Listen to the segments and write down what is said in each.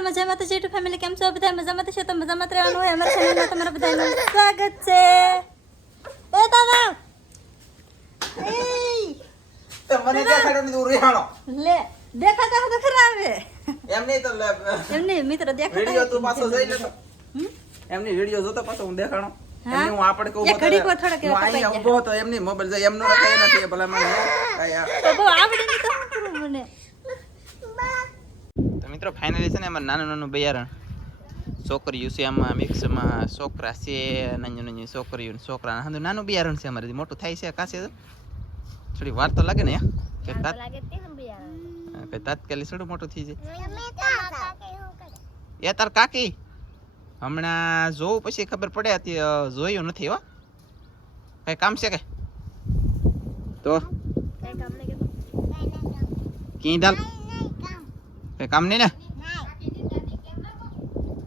નમસ્કાર મજામાં તો જેટુ ફેમિલી કેમ છો બધા મજામાં તો છો તો મજામાં રહેવાનું હોય અમારા ચેનલમાં તમારા બધાનું સ્વાગત છે એ દાદા એ તો મને દેખાડો ની દૂર રહેવાનો લે દેખાતા તો ખરા આવે એમ નહીં તો એમ નહીં મિત્ર દેખાતા વિડિયો તું પાછો જોઈ લે તો એમની વિડિયો જોતો પાછો હું દેખાણો એમની હું આપણે કહું ઘડી કો થોડા કેવા હું અહીં ઊભો હતો એમની મોબાઈલ જાય એમનો રખાય નથી ભલા મને તો બહુ આવડે નહીં તો શું કરું મને તો મિત્રો ફાઇનલી છે ને એમાં નાનું નાનું બિયારણ છોકરીઓ છે આમાં મિક્સમાં છોકરા છે નાની નાની છોકરીઓ ને છોકરા નાનું બિયારણ છે અમારે મોટું થાય છે કાશે થોડી વાર તો લાગે ને કે તાત્કાલિક થોડું મોટું થઈ જાય એ તાર કાકી હમણાં જોવું પછી ખબર પડે અત્યારે જોયું નથી હો કઈ કામ છે કે તો કીધા કઈ કામ નહીં ને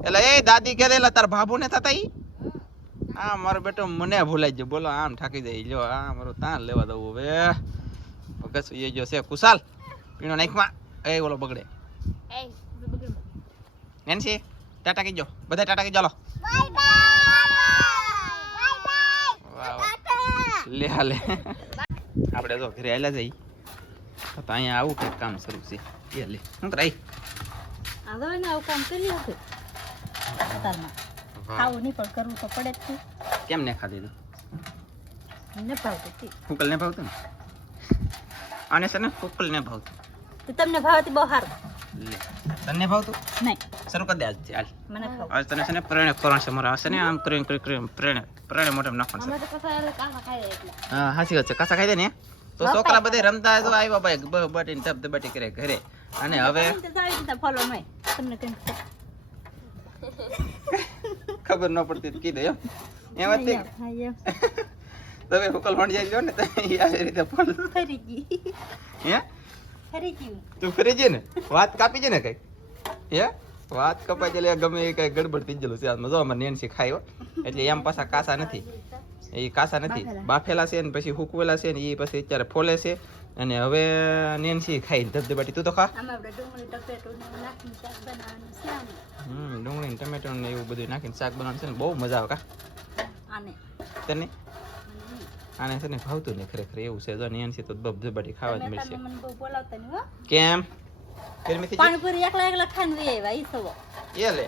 એટલે એ દાદી કે તાર ભાભુ ને થતા ઈ હા મારો બેટો મને ભૂલાઈ ગયો બોલો આમ ઠાકી જાય લ્યો આ મારું તાન લેવા દઉં હવે બસ એ જો છે કુશાલ પીણો નાખમાં એ બોલો બગડે નેન્સી ટાટા કીજો બધા ટાટા કીજો લો લે હાલે આપણે તો ઘરે આવેલા જઈ તો અહીંયા આવું કંઈક કામ શરૂ છે એ લે હું કરાઈ હવે ને આવું કામ કરી હશે તારમાં ખાવું નહીં પણ કરવું તો પડે જ છે કેમ ને ખાધી તું ને ભાવતું ફૂકલ ને ભાવતું ને આને છે ને ફૂકલ ને ભાવતું તો તમને ભાવતી બહુ સારું લે તને ભાવતું નહીં શરૂ કરી દે આજથી હાલ મને ખાવ આજ તને છે ને પ્રેરણા ખોરાણ છે મારા આવશે ને આમ કરીને પ્રેરણા મોઢામાં નાખવાનું અમે તો કસાય કામ ખાઈ એટલે છે હા હાચી વાત છે કાસા ખાઈ દે ને તો છોકરા બધે રમતા તો આવ્યા ભાઈ બટીને ધબધબાટી કરે ઘરે અને હવે ફોલો નહીં તમને કઈ ખબર ન પડતી કીધે એમ વાત તે તમે હુકલ મણ જાય ને તો આવી રીતે ફોલ ફરી ગઈ હે ફરી ગઈ તું ફરી જઈએ ને વાત કાપી છે ને કઈ હે વાત કપાઈ જાય ગમે એ કઈ ગડબડ થઈ ગયેલું છે આમાં જો અમારે નેનસી ખાયો એટલે એમ પાછા કાસા નથી એ કાસા નથી બાફેલા છે ને પછી હુકવેલા છે ને એ પછી અત્યારે ફોલે છે અને હવે નેનસી ખાઈ ધબધબાટી તું તો ખા ડુંગળી ટમેટો ને એવું બધું નાખીને શાક બનાવવાનું છે ને બહુ મજા આવે કા તને આને છે ને ભાવતું નહીં ખરેખર એવું છે જો નેનસી તો ધબધબાટી ખાવા જ મળશે કેમ પાણીપુરી એકલા એકલા ખાઈને આવ્યા ઈ સવો એ લે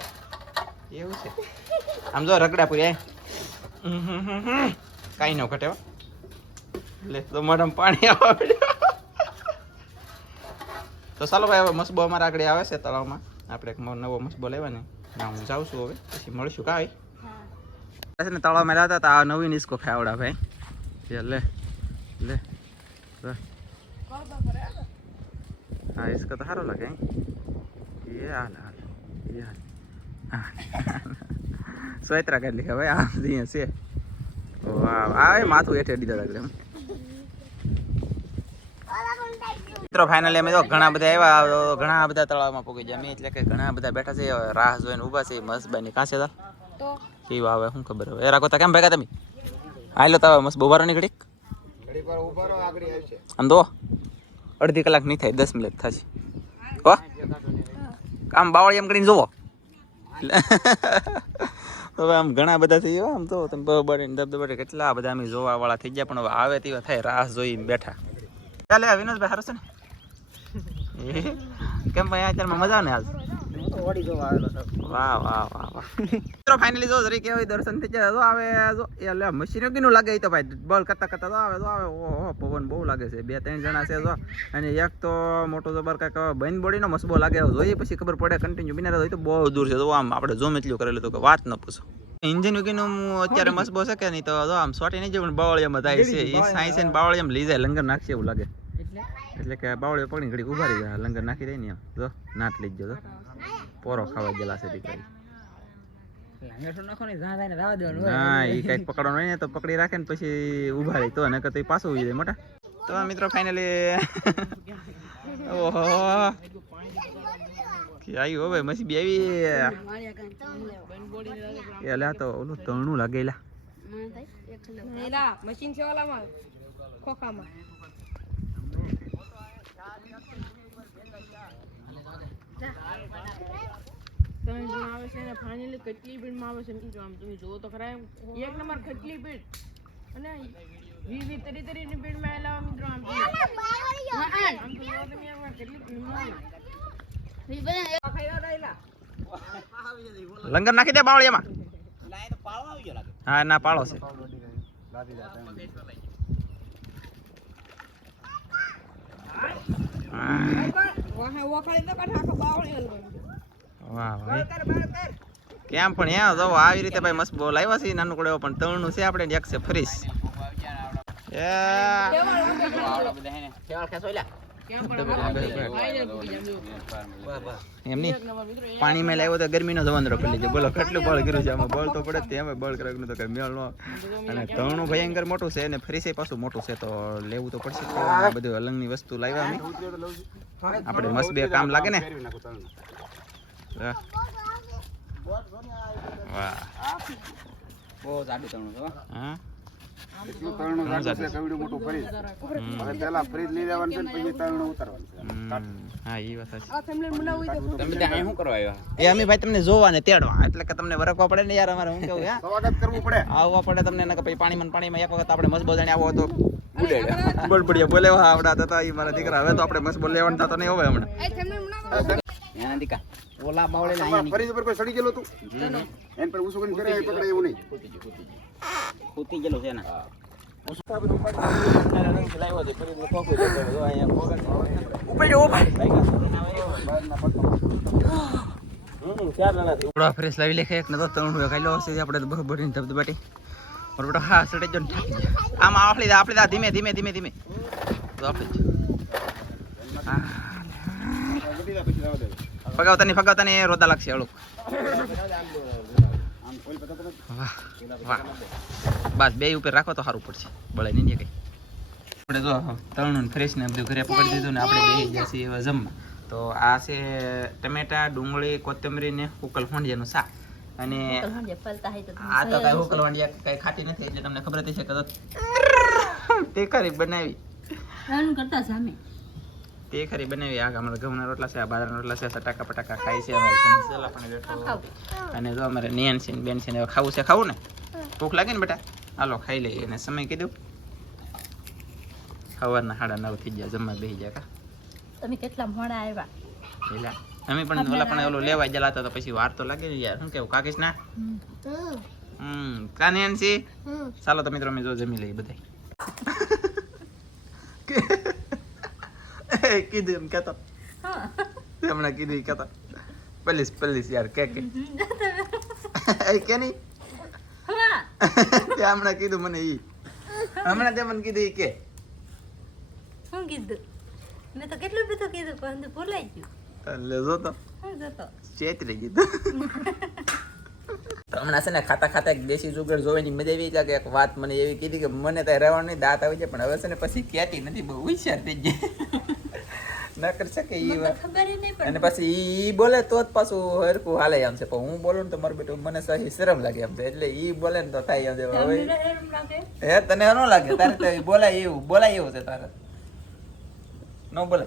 એવું છે આમ જો રગડા પૂરી કાઈ ન ઘટે લે તો મોઢામાં પાણી આવે તો ચાલો ભાઈ હવે મસબો અમારા આગળ આવે છે તળાવમાં આપણે એક નવો મસબો લેવા ને હું જાઉં છું હવે પછી મળીશું કાંઈ છે ને તળાવમાં લાવતા હતા આ નવીન ઈસકો ખાવડા ભાઈ લે લે હા ઈસકો તો સારો લાગે એ હાલ હાલ એ હાલ સોયત્રા કાઢી લીધા ભાઈ આમ અહીંયા છે વાહ આ માથું હેઠે દીધા લાગે મિત્રો ફાઇનલી અમે તો ઘણા બધા આવ્યા ઘણા બધા તળાવમાં પહોંચી ગયા અમે એટલે કે ઘણા બધા બેઠા છે રાહ જોઈને ઊભા છે મસ્તબાની કાંસે હતા કેવું આવે શું ખબર હવે એ રાખો તા કેમ ભેગા તમે હાલો તો મસ્ત બોબારો ની ઘડીક આમ તો અડધી કલાક નહીં થાય 10 મિનિટ થશે હો આમ બાવળી એમ કરીને જોવો હવે આમ ઘણા બધા થઈ ગયા આમ તો તમે બરોબર ધબધબાટી કેટલા બધા અમે જોવા વાળા થઈ ગયા પણ હવે આવે તેવા થાય રાહ જોઈને બેઠા ચાલે વિનોદભાઈ સારું છે ને કેમ ભાઈ અત્યારમાં મજા ને આજ વાહ વાહ વાહ વાહ મિત્રો ફાઇનલી જો જરી કેવાય દર્શન થઈ જાય જો આવે જો એટલે મશીનો કીનું લાગે તો ભાઈ બળ કરતા કરતા તો આવે ઓહો પવન બહુ લાગે છે 2-3 જણા છે જો અને એક તો મોટો જબર કાંઈક બંધ બોડીનો મસબો લાગે જોઈએ પછી ખબર પડે કન્ટિન્યુ બિના હોય તો બહુ દૂર છે જો આમ આપણે જોમ એટલું કરેલું તો કે વાત ન પૂછો ઇન્જિન વિકીનું અત્યારે મસબો છે કે નહીં તો જો આમ સોટી નહીં જાય પણ બાવળિયામાં થાય છે એ સાયન્સ ને બાવળિયામાં લઈ જાય લંગર નાખશે એવું લાગે એટલે કે બાવળીઓ પકડી ઘડી ઉભા રહી જાય લંગર નાખી દે ને એમ જો નાટ લઈ ગયો પોરો ખાવા ગયેલા છે દીકરી ના એ કઈક પકડવાનું હોય ને તો પકડી રાખે ને પછી ઉભા રહી તો નકર તો પાછું ઉઈ જાય મોટા તો મિત્રો ફાઇનલી ઓહો આવ્યું હવે મસી બી આવી એટલે તો ઓલું તણું લાગેલા મશીન છે ઓલામાં ખોખામાં નવી ભીડ આવે છે ને ફાઇનલી કેટલી ભીડમાં આવે છે મિત્રો આમ તમે જોવો તો ખરા એક નંબર કેટલી ભીડ અને વી તરી ભીડમાં આવેલા મિત્રો આમ આમ તો જોવો તમે એકવાર કેટલી ભીડમાં લંગર નાખી દે બાવળિયામાં. હા ના પાળો છે. વાહ ભાઈ કેમ પણ ત્યાં જવો આવી રીતે ભાઈ મસ્ત બોલ આવ્યા છે નાનું કડે પણ તણનું છે આપણે એક છે ફ્રીસ એમની પાણીમાં લાવ્યો તો ગરમીનો જવાંદરો કરી લેજો. બોલો કેટલું બળ કર્યું છે આમાં. બળ તો પડે જ તેમ બળ કરવાનું તો કઈ મેળ નો. અને તણનું ભયંકર મોટું છે અને ફ્રીસે પાછું મોટું છે તો લેવું તો પડશે. બધું અલંગની વસ્તુ લાવ્યા અમે આપણે મસ્ત બે કામ લાગે ને. વાહ બહુ જાડું તણું છે. હા એટલું તણું જાડું છે કવડું મોટું ફ્રીજ. હવે પહેલા ફ્રીજ લઈ લેવાનું છે પછી તણું ઉતારવાનું છે. હા એ વાત સાચી. તમે ત્યાં શું કરવા આવ્યા? એ અમે ભાઈ તમને જોવા ને તેડવા એટલે કે તમને વરખવા પડે ને યાર. અમારે હું કેવું હે સ્વાગત કરવું પડે. આવવા પડે તમને ને પછી પાણીમાં એક વખત આપણે મસ્ત બોજાણી આવો તો ઉડે બળબડિયા બોલેવા આવડા હતા એ મારા દીકરા. હવે તો આપણે મસ્ત બોલ લેવાનું થતો નહીં હવે હમણાં. એના દીકા ઓલા બાવળે અહીંયા ફરીજ ઉપર કોઈ સડી ગયેલો તું એન પર ઉસો કરીને ફેરે પકડે એવું નહીં. ખૂતી ગયેલો છે ને ફ્રેશ લાવી લેખે એક નતો તણું ખાઈ લો હશે આપણે તો બરોબર ધબધબાટી બરોબર. હા સડે જો આમાં આપણે ધીમે ધીમે ધીમે ધીમે તો આપણે ફગાવતા ને રોતા લાગશે અળુક. વાહ બસ બે ઉપર રાખો તો સારું પડશે. બળે નહીં કઈ આપણે જો તળનું ફ્રેશ ને બધું ઘરે પકડી દીધું ને આપણે બે જશે એવા જમવા. તો આ છે ટમેટા ડુંગળી કોથમરી ને ઉકલ હોંડિયાનું શાક. અને આ તો કઈ ઉકલ હોંડિયા કઈ ખાતી નથી એટલે તમને ખબર હતી છે કે તે ખરી બનાવી તે ખરી બનાવી. આ અમારા ઘઉંના રોટલા છે, આ બાજરાના રોટલા છે, સટાકા પટાકા ખાઈ છે. અમારે કંસેલા પણ બેઠો અને જો અમારે નેન છે બેન છે ને ખાવું છે. ખાવું ને ભૂખ લાગે ને બેટા હાલો ખાઈ લઈએ. એને સમય કીધું સવારના 9:30 થઈ ગયા જમવા બેસી ગયા. કા તમે કેટલા મોડા આવ્યા? એલા અમે પણ ઓલા પણ ઓલો લેવા ગયેલા હતા તો પછી વાર તો લાગે ને યાર. શું કેવું કાકેશ ના કાને એનસી ચાલો તો મિત્રો અમે જો જમી લઈએ બધા. કીધું એમ કહેતો હમણાં કીધું કહેતો પલીસ યાર કે કે નહીં હમણાં કીધું મને ઈ હમણાં તે મને કીધું ઈ કે શું કીધું? મેં તો કેટલું બધું કીધું પણ ભૂલાઈ ગયું. એટલે જોતો ચેતરી કીધું. હમણાં છે ને ખાતા ખાતા એક દેશી જુગાર જોવાની મજા આવી લાગે. એક વાત મને એવી કીધી કે મને તો રહેવાનું નહીં દાંત આવી જાય પણ હવે છે ને પછી કહેતી નથી બહુ હોશિયાર થઈ જાય ના કરી શકે ઈ વાત. અને પછી ઈ બોલે તો જ પાછું હરખું હાલે એમ છે. પણ હું બોલું ને તો મારું બેટું મને સહી શરમ લાગે એમ છે. એટલે ઈ બોલે ને તો થાય એમ છે. હવે હે તને ન લાગે? તારે તો બોલાય એવું છે તારે ન બોલે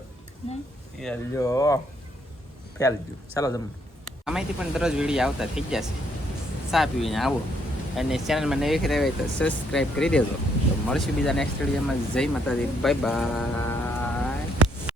જો ફેલ ગયું. ચાલો જમ આમાંથી પણ દરરોજ વિડીયો આવતા થઈ જશે. ચા પીવીને આવો અને ચેનલમાં નવી રહેવાય તો સબસ્ક્રાઈબ કરી દેજો. તો મળશું બીજા નેક્સ્ટ વિડીયોમાં. જય માતાજી, બાય બાય.